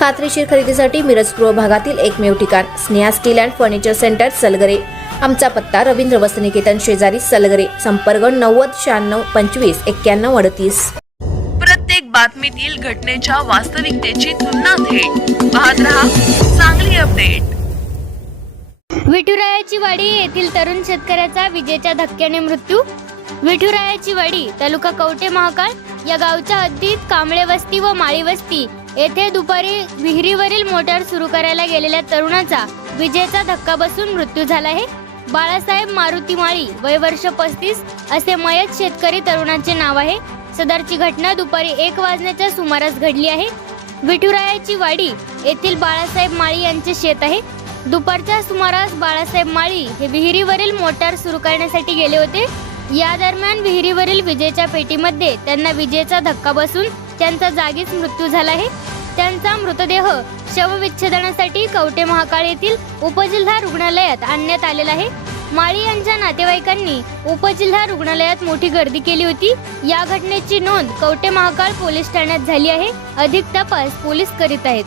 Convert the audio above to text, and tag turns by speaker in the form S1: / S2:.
S1: खात्रीशीर खरेदीसाठी मिरज पूर्व भागातील एकमेव ठिकाण Sneha steel and furniture centre Salgare. आमचा पत्ता रवींद्र वसनिकेतन शेजारी सलगरे संपर्क नव्वद शहाण्णव पंचवीस एक्क्याण्णव अडतीस.
S2: प्रत्येक बातमीतील घटनेच्या वास्तविकतेची तुलना थेट. पाहत रहा चांगली अपडेट.
S3: विठुरायाची वाडी येथील तरुण शेतकऱ्याचा विजेच्या धक्क्याने मृत्यू विठुरायाची वाडी तालुका कवटे महाकाळ या गावच्या हद्दीत कांबळे वस्ती व माळी वस्ती येथे दुपारी विहिरीवरील मोटार सुरू करायला गेलेल्या तरुणाचा विजेचा धक्का बसून मृत्यू झाला आहे. बाळासाहेब मारुती माळी वय वर्ष पस्तीस असे मयत शेतकरी तरुणाचे नाव आहे. सदरची घटना दुपारी एक वाजण्याच्या सुमारास घडली आहे. विठुरायाची वाडी येथील बाळासाहेब माळी यांचे शेत आहे. दुपारच्या सुमारास बाळासाहेब माळी हे विहिरीवरील मोटार सुरू करण्यासाठी गेले होते. या दरम्यान विहिरीवरील विजेच्या पेटीमध्ये त्यांना विजेचा धक्का बसून त्यांचा जागीच मृत्यू झाला आहे. त्यांचा मृतदेह शवविच्छेदनासाठी कवटे महाकाळ येथील उपजिल्हा रुग्णालयात आणण्यात आलेला आहे. माळी यांच्या नातेवाईकांनी उपजिल्हा रुग्णालयात मोठी गर्दी केली होती. या घटनेची नोंद कवटे महाकाळ पोलीस ठाण्यात झाली आहे. अधिक तपास पोलीस करीत आहेत.